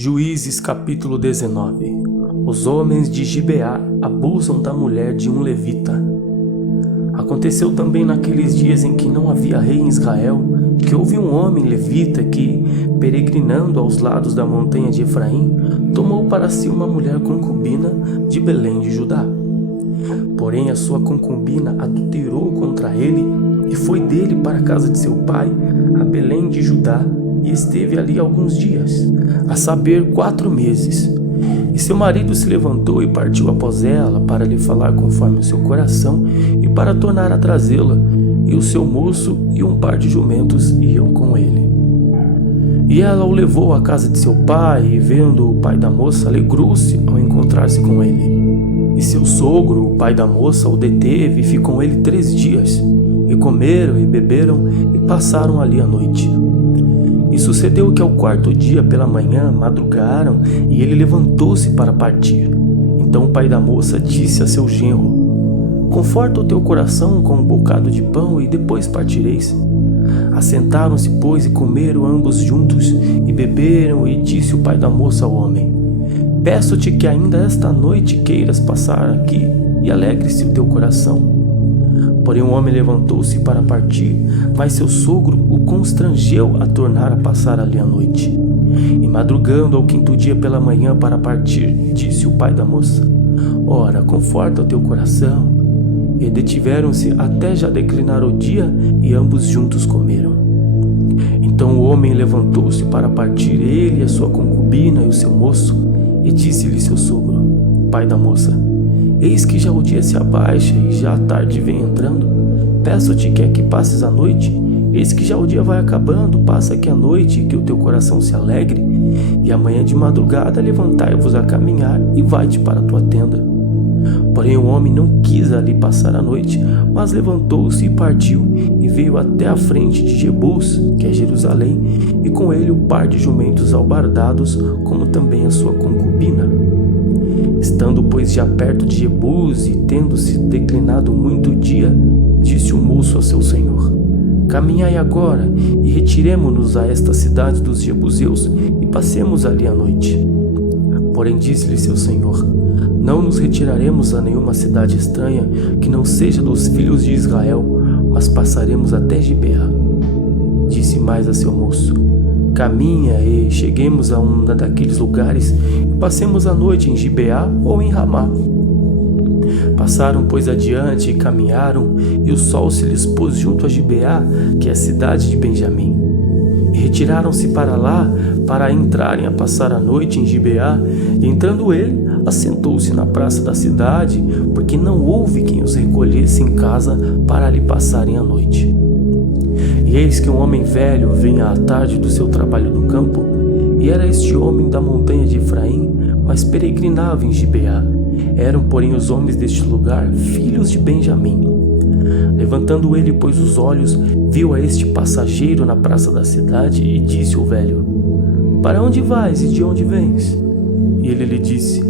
Juízes capítulo 19. Os homens de Gibeá abusam da mulher de um levita. Aconteceu também naqueles dias em que não havia rei em Israel, que houve um homem levita que, peregrinando aos lados da montanha de Efraim, tomou para si uma mulher concubina de Belém de Judá. Porém a sua concubina adulterou contra ele e foi dele para a casa de seu pai, a Belém de Judá, e esteve ali alguns dias, a saber 4 meses. E seu marido se levantou e partiu após ela para lhe falar conforme o seu coração e para tornar a trazê-la, e o seu moço e um par de jumentos iam com ele. E ela o levou à casa de seu pai, e vendo o pai da moça, alegrou-se ao encontrar-se com ele. E seu sogro, o pai da moça, o deteve e ficou com ele 3 dias, e comeram e beberam e passaram ali a noite. E sucedeu que ao 4º dia pela manhã madrugaram, e ele levantou-se para partir. Então o pai da moça disse a seu genro: conforta o teu coração com um bocado de pão, e depois partireis. Assentaram-se, pois, e comeram ambos juntos, e beberam, e disse o pai da moça ao homem: peço-te que ainda esta noite queiras passar aqui, e alegre-se o teu coração. Porém o homem levantou-se para partir, mas seu sogro o constrangeu a tornar a passar ali a noite. E madrugando ao 5º dia pela manhã para partir, disse o pai da moça: ora, conforta o teu coração. E detiveram-se até já declinar o dia, e ambos juntos comeram. Então o homem levantou-se para partir, ele, a sua concubina e o seu moço, e disse-lhe seu sogro, pai da moça: eis que já o dia se abaixa e já a tarde vem entrando. Peço-te que aqui passes a noite. Eis que já o dia vai acabando, passa aqui a noite, que o teu coração se alegre. E amanhã de madrugada levantai-vos a caminhar e vai-te para a tua tenda. Porém o homem não quis ali passar a noite, mas levantou-se e partiu, e veio até a frente de Jebus, que é Jerusalém, e com ele o par de jumentos albardados, como também a sua concubina. Estando, pois, já perto de Jebus, e tendo-se declinado muito o dia, disse o moço a seu senhor: caminhai agora, e retiremo-nos a esta cidade dos Jebuseus, e passemos ali a noite. Porém disse-lhe seu senhor: não nos retiraremos a nenhuma cidade estranha, que não seja dos filhos de Israel, mas passaremos até Gibeá. Disse mais a seu moço: caminha e cheguemos a um daqueles lugares, e passemos a noite em Gibeá ou em Ramá. Passaram, pois, adiante e caminharam, e o sol se lhes pôs junto a Gibeá, que é a cidade de Benjamim. E retiraram-se para lá, para entrarem a passar a noite em Gibeá, e entrando ele, assentou-se na praça da cidade, porque não houve quem os recolhesse em casa para ali passarem a noite. E eis que um homem velho vinha à tarde do seu trabalho do campo, e era este homem da montanha de Efraim, mas peregrinava em Gibeá. Eram, porém, os homens deste lugar filhos de Benjamim. Levantando ele, pois, os olhos, viu a este passageiro na praça da cidade, e disse o velho: para onde vais e de onde vens? E ele lhe disse: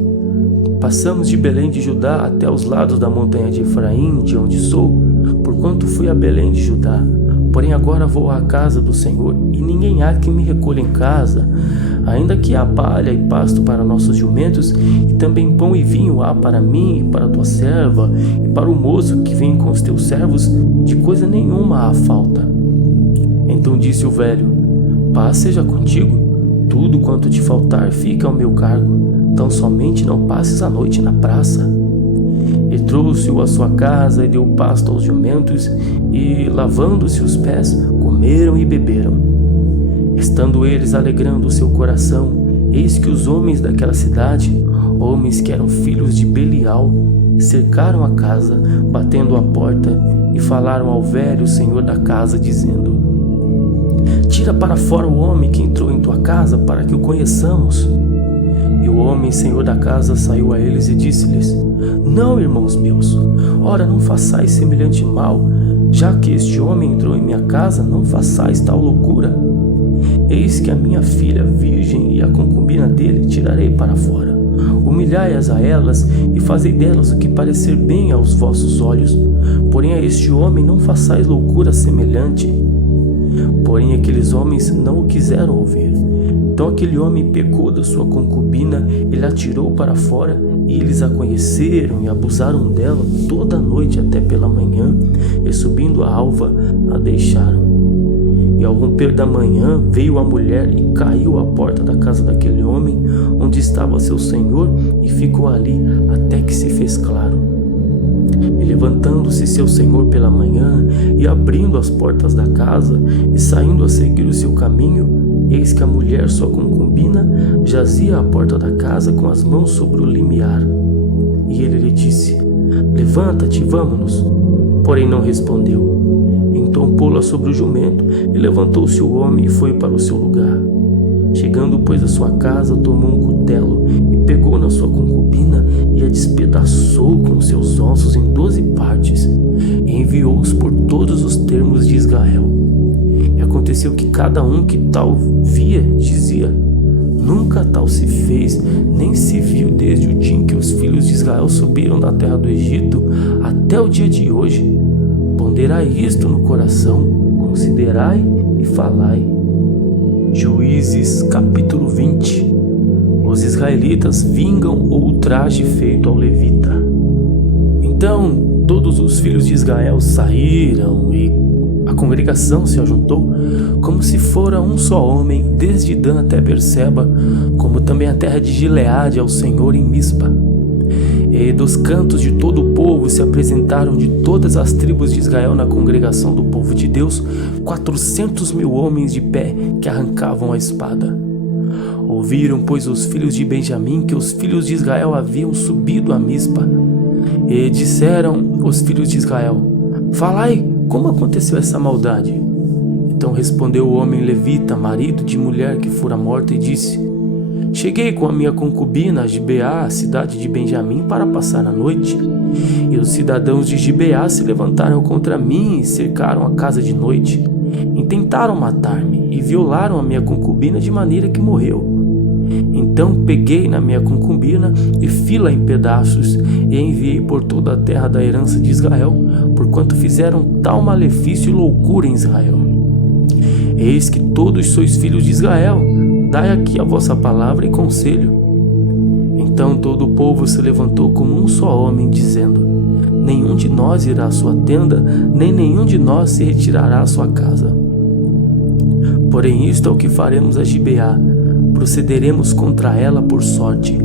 passamos de Belém de Judá até os lados da montanha de Efraim, de onde sou, porquanto fui a Belém de Judá. Porém agora vou à casa do Senhor, e ninguém há que me recolha em casa, ainda que há palha e pasto para nossos jumentos, e também pão e vinho há para mim e para tua serva, e para o moço que vem com os teus servos, de coisa nenhuma há falta. Então disse o velho: paz seja contigo, tudo quanto te faltar fica ao meu cargo, tão somente não passes a noite na praça. E trouxe-o à sua casa, e deu pasto aos jumentos, e, lavando-se os pés, comeram e beberam. Estando eles alegrando o seu coração, eis que os homens daquela cidade, homens que eram filhos de Belial, cercaram a casa, batendo à porta, e falaram ao velho senhor da casa, dizendo: tira para fora o homem que entrou em tua casa, para que o conheçamos. E o homem senhor da casa saiu a eles e disse-lhes: não, irmãos meus, ora não façais semelhante mal, já que este homem entrou em minha casa, não façais tal loucura. Eis que a minha filha virgem e a concubina dele tirarei para fora. Humilhai-as a elas, e fazei delas o que parecer bem aos vossos olhos. Porém a este homem não façais loucura semelhante. Porém aqueles homens não o quiseram ouvir. Então aquele homem pegou da sua concubina, ele a tirou para fora, e eles a conheceram e abusaram dela toda a noite até pela manhã, e subindo a alva, a deixaram. E ao romper da manhã, veio a mulher e caiu à porta da casa daquele homem, onde estava seu senhor, e ficou ali até que se fez claro. E levantando-se seu senhor pela manhã, e abrindo as portas da casa, e saindo a seguir o seu caminho, eis que a mulher, sua concubina, jazia à porta da casa com as mãos sobre o limiar. E ele lhe disse: levanta-te, vamo-nos. Porém não respondeu. Então pô-la sobre o jumento, e levantou-se o homem e foi para o seu lugar. Chegando, pois, à sua casa, tomou um cutelo e pegou na sua concubina e a despedaçou com seus ossos em 12 partes e enviou-os por todos os termos de Israel. E aconteceu que cada um que tal via dizia: nunca tal se fez, nem se viu desde o dia em que os filhos de Israel subiram da terra do Egito até o dia de hoje. Ponderai isto no coração, considerai e falai. Juízes capítulo 20. Os israelitas vingam o ultraje feito ao levita. Então todos os filhos de Israel saíram, e a congregação se ajuntou, como se fora um só homem, desde Dan até Berseba, como também a terra de Gileade ao Senhor em Mispa. E dos cantos de todo o povo se apresentaram de todas as tribos de Israel na congregação do povo de Deus 400.000 homens de pé que arrancavam a espada. Ouviram, pois, os filhos de Benjamim que os filhos de Israel haviam subido a Mispa. E disseram os filhos de Israel: falai, como aconteceu essa maldade? Então respondeu o homem levita, marido de mulher que fora morta, e disse: cheguei com a minha concubina a Gibeá, a cidade de Benjamim, para passar a noite. E os cidadãos de Gibeá se levantaram contra mim e cercaram a casa de noite. Intentaram matar-me e violaram a minha concubina de maneira que morreu. Então peguei na minha concubina e fi-la em pedaços e enviei por toda a terra da herança de Israel, porquanto fizeram tal malefício e loucura em Israel. Eis que todos sois filhos de Israel, dai aqui a vossa palavra e conselho. Então todo o povo se levantou como um só homem, dizendo: nenhum de nós irá à sua tenda, nem nenhum de nós se retirará à sua casa. Porém isto é o que faremos a Gibeá: procederemos contra ela por sorte.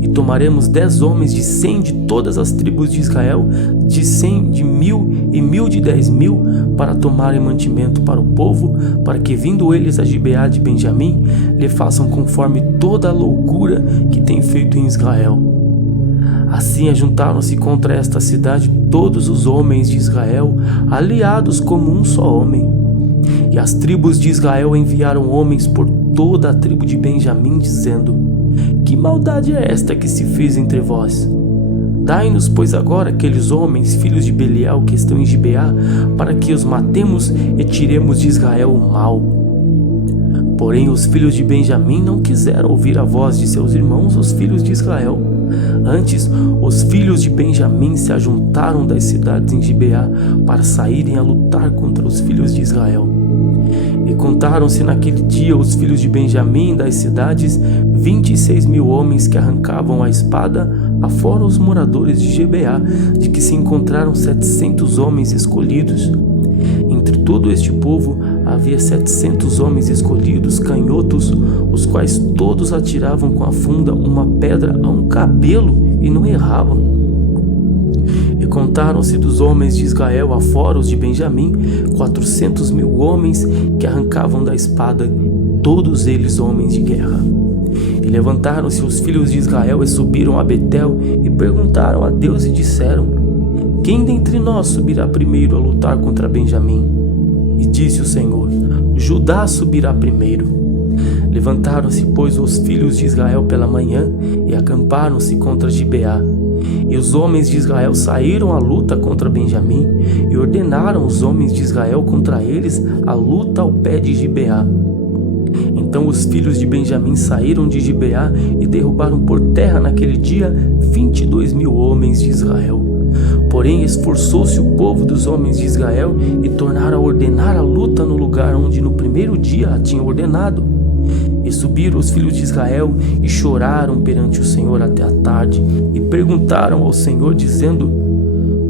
E tomaremos 10 homens de 100 de todas as tribos de Israel, de 100, de 1.000 e 1.000 de 10.000, para tomarem mantimento para o povo, para que, vindo eles a Gibeá de Benjamim, lhe façam conforme toda a loucura que tem feito em Israel. Assim ajuntaram-se contra esta cidade todos os homens de Israel, aliados como um só homem. E as tribos de Israel enviaram homens por toda a tribo de Benjamim, dizendo: que maldade é esta que se fez entre vós? Dai-nos, pois, agora aqueles homens, filhos de Belial, que estão em Gibeá, para que os matemos e tiremos de Israel o mal. Porém os filhos de Benjamim não quiseram ouvir a voz de seus irmãos, os filhos de Israel. Antes, os filhos de Benjamim se ajuntaram das cidades em Gibeá para saírem a lutar contra os filhos de Israel. E contaram-se naquele dia os filhos de Benjamim das cidades 26.000 homens que arrancavam a espada, afora os moradores de Gibeá, de que se encontraram 700 homens escolhidos. Entre todo este povo havia 700 homens escolhidos, canhotos, os quais todos atiravam com a funda uma pedra a um cabelo e não erravam. E contaram-se dos homens de Israel afora os de Benjamim 400.000 homens que arrancavam da espada, todos eles homens de guerra. E levantaram-se os filhos de Israel e subiram a Betel e perguntaram a Deus e disseram: quem dentre nós subirá primeiro a lutar contra Benjamim? E disse o Senhor: Judá subirá primeiro. Levantaram-se, pois, os filhos de Israel pela manhã e acamparam-se contra Gibeá. E os homens de Israel saíram à luta contra Benjamim e ordenaram os homens de Israel contra eles a luta ao pé de Gibeá. Então os filhos de Benjamim saíram de Gibeá e derrubaram por terra naquele dia 22.000 homens de Israel. Porém esforçou-se o povo dos homens de Israel e tornaram a ordenar a luta no lugar onde no primeiro dia a tinham ordenado. E subiram os filhos de Israel e choraram perante o Senhor até a tarde, e perguntaram ao Senhor, dizendo: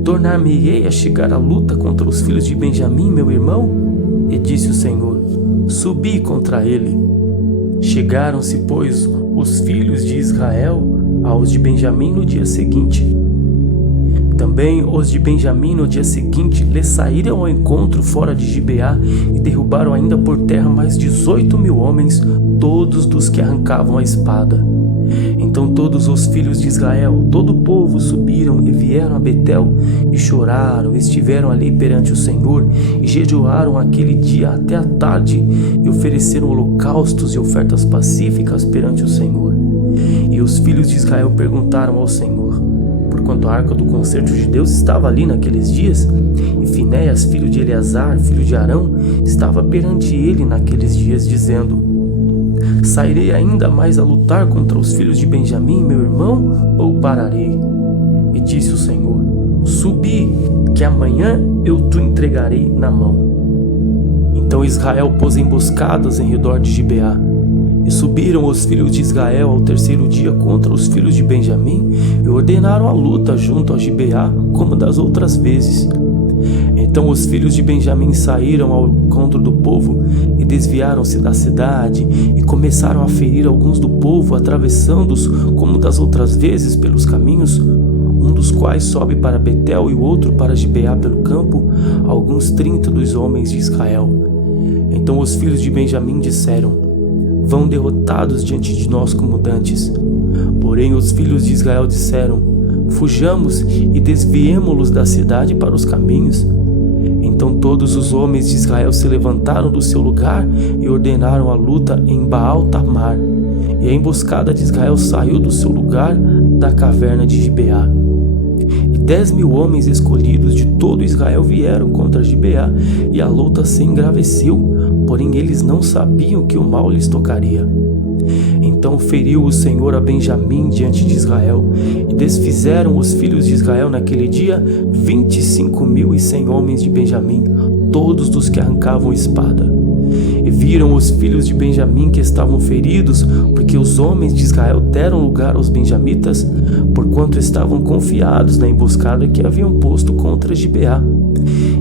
tornar-me-ei a chegar à luta contra os filhos de Benjamim, meu irmão? E disse o Senhor: subi contra ele. Chegaram-se, pois, os filhos de Israel aos de Benjamim no dia seguinte. Também os de Benjamim no dia seguinte lhes saíram ao encontro fora de Gibeá e derrubaram ainda por terra mais 18.000 homens, todos dos que arrancavam a espada. Então todos os filhos de Israel, todo o povo, subiram e vieram a Betel e choraram, estiveram ali perante o Senhor e jejuaram aquele dia até a tarde e ofereceram holocaustos e ofertas pacíficas perante o Senhor. E os filhos de Israel perguntaram ao Senhor, porquanto a arca do concerto de Deus estava ali naqueles dias, e Finéias, filho de Eleazar, filho de Arão, estava perante ele naqueles dias, dizendo: sairei ainda mais a lutar contra os filhos de Benjamim, meu irmão, ou pararei? E disse o Senhor: subi, que amanhã eu te entregarei na mão. Então Israel pôs emboscadas em redor de Gibeá. E subiram os filhos de Israel ao terceiro dia contra os filhos de Benjamim e ordenaram a luta junto a Gibeá, como das outras vezes. Então os filhos de Benjamim saíram ao encontro do povo e desviaram-se da cidade e começaram a ferir alguns do povo, atravessando-os como das outras vezes pelos caminhos, um dos quais sobe para Betel e o outro para Gibeá pelo campo, alguns 30 dos homens de Israel. Então os filhos de Benjamim disseram: vão derrotados diante de nós como dantes. Porém os filhos de Israel disseram: fujamos e desviemo-los da cidade para os caminhos. Então todos os homens de Israel se levantaram do seu lugar e ordenaram a luta em Baal-Tamar. E a emboscada de Israel saiu do seu lugar da caverna de Gibeá. E 10.000 homens escolhidos de todo Israel vieram contra Gibeá, e a luta se engraveceu, porém eles não sabiam que o mal lhes tocaria. Então feriu o Senhor a Benjamim diante de Israel, e desfizeram os filhos de Israel naquele dia 25.100 homens de Benjamim, todos dos que arrancavam espada. E viram os filhos de Benjamim que estavam feridos, porque os homens de Israel deram lugar aos benjamitas, porquanto estavam confiados na emboscada que haviam posto contra Gibeá.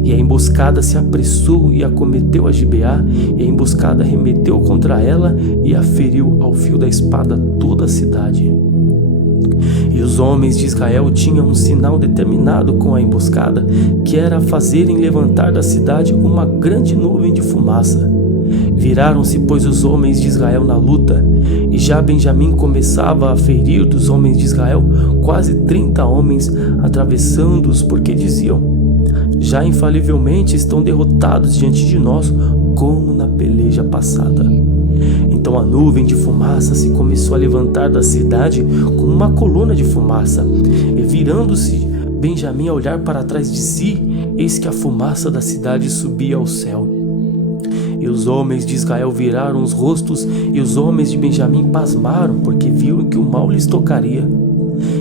E a emboscada se apressou e acometeu a Gibeá, e a emboscada remeteu contra ela e a feriu ao fio da espada toda a cidade. E os homens de Israel tinham um sinal determinado com a emboscada, que era fazerem levantar da cidade uma grande nuvem de fumaça. Viraram-se, pois, os homens de Israel na luta, e já Benjamim começava a ferir dos homens de Israel quase 30 homens, atravessando-os, porque diziam: já infalivelmente estão derrotados diante de nós, como na peleja passada. Então a nuvem de fumaça se começou a levantar da cidade como uma coluna de fumaça, e virando-se Benjamim a olhar para trás de si, eis que a fumaça da cidade subia ao céu. E os homens de Israel viraram os rostos, e os homens de Benjamim pasmaram, porque viram que o mal lhes tocaria.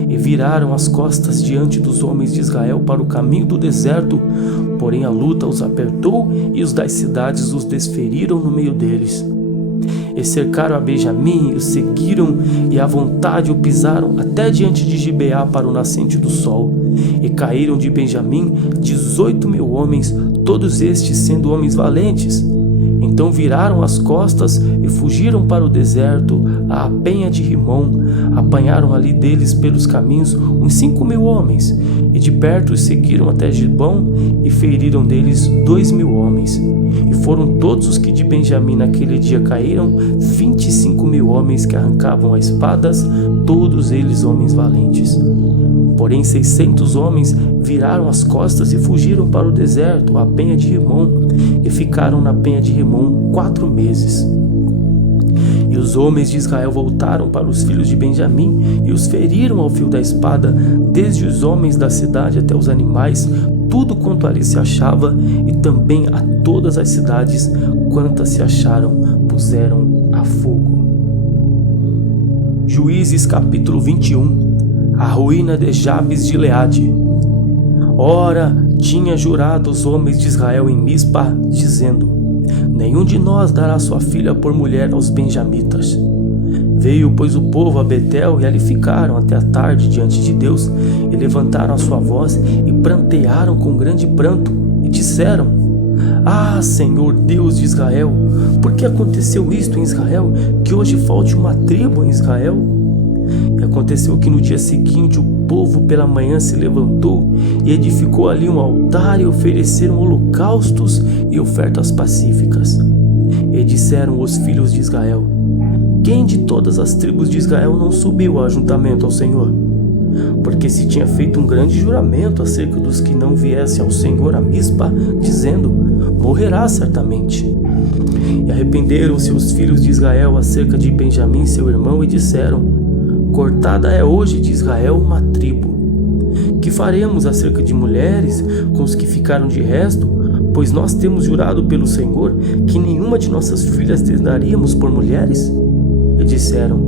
E viraram as costas diante dos homens de Israel para o caminho do deserto, porém a luta os apertou, e os das cidades os desferiram no meio deles. E cercaram a Benjamim, e o seguiram, e à vontade o pisaram até diante de Gibeá para o nascente do sol. E caíram de Benjamim 18.000 homens, todos estes sendo homens valentes. Então viraram as costas e fugiram para o deserto, à penha de Rimom. Apanharam ali deles pelos caminhos uns 5.000 homens, e de perto os seguiram até Gibom, e feriram deles 2.000 homens. E foram todos os que de Benjamim naquele dia caíram, 25.000 homens que arrancavam as espadas, todos eles homens valentes. Porém 600 homens viraram as costas e fugiram para o deserto, à penha de Rimom, e ficaram na penha de Rimom 4 meses. E os homens de Israel voltaram para os filhos de Benjamim e os feriram ao fio da espada, desde os homens da cidade até os animais, tudo quanto ali se achava, e também a todas as cidades quantas se acharam puseram a fogo. Juízes capítulo 21. A ruína de Jabes de Gileade. Ora, tinha jurado os homens de Israel em Mispa, dizendo: nenhum de nós dará sua filha por mulher aos benjamitas. Veio, pois, o povo a Betel, e ali ficaram até a tarde diante de Deus, e levantaram a sua voz, e prantearam com grande pranto, e disseram: Ah, Senhor Deus de Israel, por que aconteceu isto em Israel, que hoje falte uma tribo em Israel? E aconteceu que no dia seguinte o povo pela manhã se levantou e edificou ali um altar e ofereceram holocaustos e ofertas pacíficas. E disseram os filhos de Israel: Quem de todas as tribos de Israel não subiu ao ajuntamento ao Senhor? Porque se tinha feito um grande juramento acerca dos que não viessem ao Senhor a Mispa, dizendo: Morrerá certamente. E arrependeram-se os filhos de Israel acerca de Benjamim seu irmão e disseram: Cortada é hoje de Israel uma tribo. Que faremos acerca de mulheres com os que ficaram de resto? Pois nós temos jurado pelo Senhor que nenhuma de nossas filhas daríamos por mulheres. E disseram: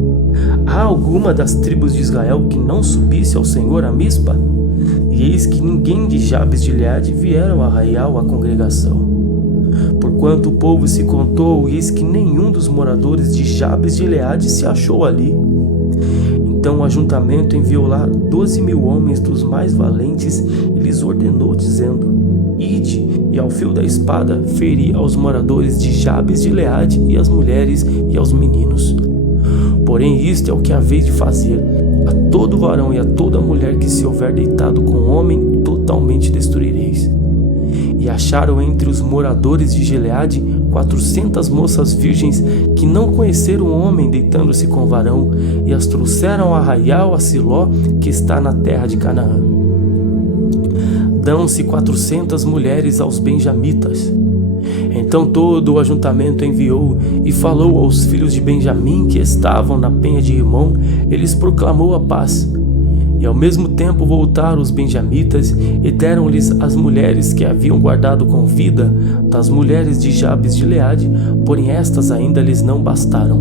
Há alguma das tribos de Israel que não subisse ao Senhor a Mispa? E eis que ninguém de Jabes de Gileade vieram a Arraial à congregação. Porquanto o povo se contou, e eis que nenhum dos moradores de Jabes de Gileade se achou ali. Então o ajuntamento enviou lá 12.000 homens dos mais valentes e lhes ordenou, dizendo: Ide, e ao fio da espada feri aos moradores de Jabes de Gileade, e às mulheres e aos meninos. Porém isto é o que haveis de fazer: a todo varão e a toda mulher que se houver deitado com homem, totalmente destruireis. E acharam entre os moradores de Gileade 400 moças virgens que não conheceram o homem deitando-se com varão, e as trouxeram a Arraial a Siló, que está na terra de Canaã. Dão-se 400 mulheres aos benjamitas. Então todo o ajuntamento enviou e falou aos filhos de Benjamim que estavam na penha de Rimom, e lhes proclamou a paz. E ao mesmo tempo voltaram os benjamitas e deram-lhes as mulheres que haviam guardado com vida das mulheres de Jabes de Gileade, porém estas ainda lhes não bastaram.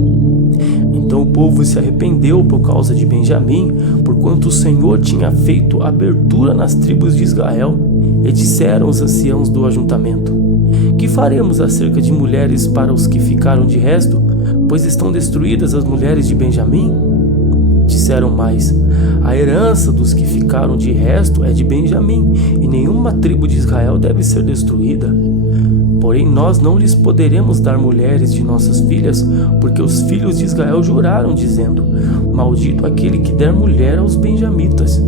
Então o povo se arrependeu por causa de Benjamim, porquanto o Senhor tinha feito abertura nas tribos de Israel. E disseram os anciãos do ajuntamento: Que faremos acerca de mulheres para os que ficaram de resto, pois estão destruídas as mulheres de Benjamim? Disseram mais: A herança dos que ficaram de resto é de Benjamim, e nenhuma tribo de Israel deve ser destruída. Porém nós não lhes poderemos dar mulheres de nossas filhas, porque os filhos de Israel juraram, dizendo: Maldito aquele que der mulher aos benjamitas.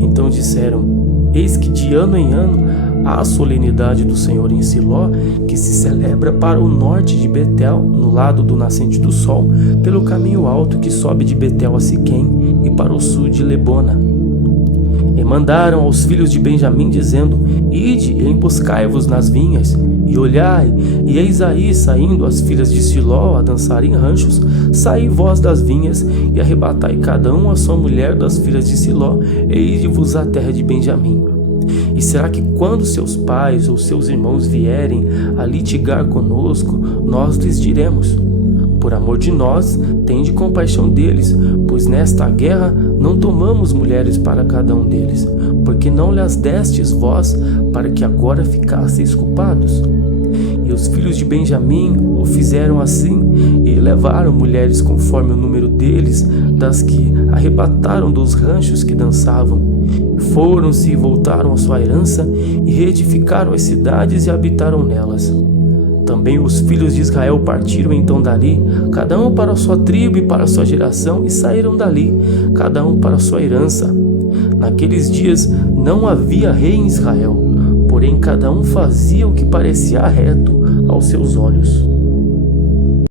Então disseram: Eis que de ano em ano há a solenidade do Senhor em Siló, que se celebra para o norte de Betel, no lado do nascente do sol, pelo caminho alto que sobe de Betel a Siquém, e para o sul de Lebona. E mandaram aos filhos de Benjamim, dizendo: Ide e emboscai-vos nas vinhas, e olhai, e eis aí saindo as filhas de Siló a dançar em ranchos. Saí vós das vinhas, e arrebatai cada um a sua mulher das filhas de Siló, e ide-vos à terra de Benjamim. E será que quando seus pais ou seus irmãos vierem a litigar conosco, nós lhes diremos: Por amor de nós, tende compaixão deles, pois nesta guerra não tomamos mulheres para cada um deles, porque não lhes destes vós, para que agora ficasseis culpados? E os filhos de Benjamim o fizeram assim, e levaram mulheres conforme o número deles, das que arrebataram dos ranchos que dançavam. Foram-se e voltaram à sua herança, e reedificaram as cidades e habitaram nelas. Também os filhos de Israel partiram então dali, cada um para a sua tribo e para a sua geração, e saíram dali, cada um para a sua herança. Naqueles dias não havia rei em Israel, porém cada um fazia o que parecia reto aos seus olhos.